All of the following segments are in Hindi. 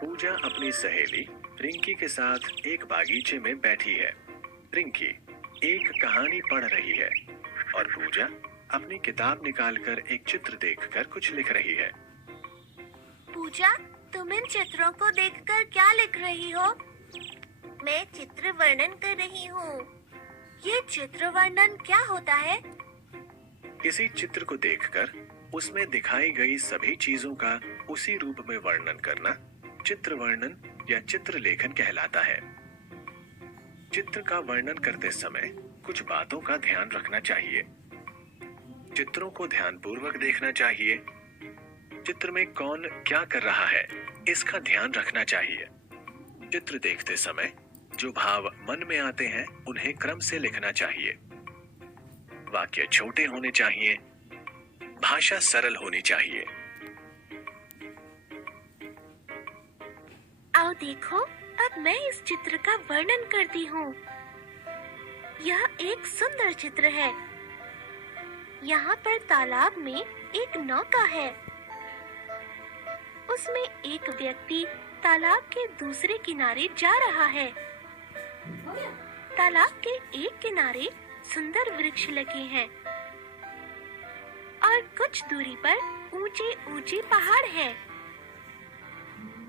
पूजा अपनी सहेली रिंकी के साथ एक बागीचे में बैठी है। रिंकी एक कहानी पढ़ रही है और पूजा अपनी किताब निकालकर एक चित्र देखकर कुछ लिख रही है। पूजा, तुम इन चित्रों को देखकर क्या लिख रही हो? मैं चित्र वर्णन कर रही हूँ। ये चित्र वर्णन क्या होता है? किसी चित्र को देखकर उसमें दिखाई गई सभी चीजों का उसी रूप में वर्णन करना चित्र वर्णन या चित्र लेखन कहलाता है। चित्र का वर्णन करते समय कुछ बातों का ध्यान रखना चाहिए। चित्रों को ध्यानपूर्वक देखना चाहिए। चित्र में कौन क्या कर रहा है इसका ध्यान रखना चाहिए। चित्र देखते समय जो भाव मन में आते हैं उन्हें क्रम से लिखना चाहिए। वाक्य छोटे होने चाहिए। भाषा सरल होनी चाहिए। आओ देखो, अब मैं इस चित्र का वर्णन करती हूँ। यह एक सुंदर चित्र है। यहाँ पर तालाब में एक नौका है। उसमें एक व्यक्ति तालाब के दूसरे किनारे जा रहा है। तालाब के एक किनारे सुंदर वृक्ष लगे हैं और कुछ दूरी पर ऊंचे ऊंचे पहाड़ हैं।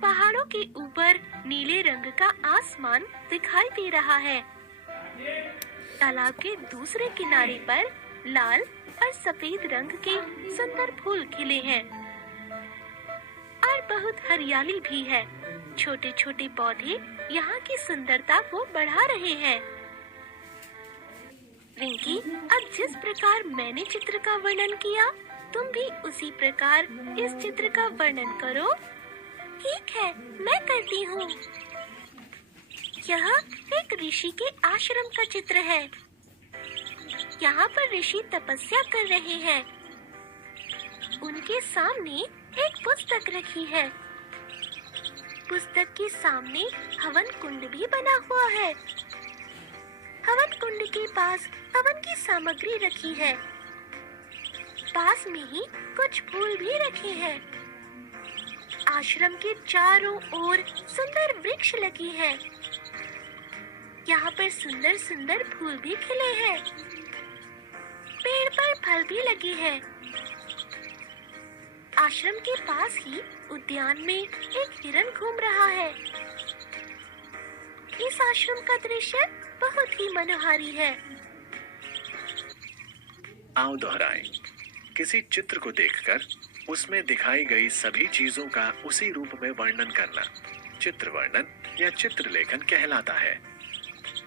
पहाड़ों के ऊपर नीले रंग का आसमान दिखाई दे रहा है। तालाब के दूसरे किनारे पर लाल और सफेद रंग के सुंदर फूल खिले हैं और बहुत हरियाली भी है। छोटे छोटे पौधे यहाँ की सुंदरता को बढ़ा रहे हैं। रिंकी, अब जिस प्रकार मैंने चित्र का वर्णन किया, तुम भी उसी प्रकार इस चित्र का वर्णन करो। ठीक है, मैं करती हूँ। यह एक ऋषि के आश्रम का चित्र है। यहाँ पर ऋषि तपस्या कर रहे हैं। उनके सामने एक पुस्तक रखी है। पुस्तक के सामने हवन कुंड भी बना हुआ है। हवन कुंड के पास हवन की सामग्री रखी है। पास में ही कुछ फूल भी रखे हैं। आश्रम के चारों ओर सुंदर वृक्ष लगी हैं। यहाँ पर सुंदर सुंदर फूल भी खिले हैं। पेड़ पर फल भी लगे हैं। आश्रम के पास ही उद्यान में एक हिरन घूम रहा है। इस आश्रम का दृश्य बहुत ही मनोहारी है। आओ दोहराएं। किसी चित्र को देखकर उसमें दिखाई गई सभी चीजों का उसी रूप में वर्णन करना चित्र वर्णन या चित्र लेखन कहलाता है।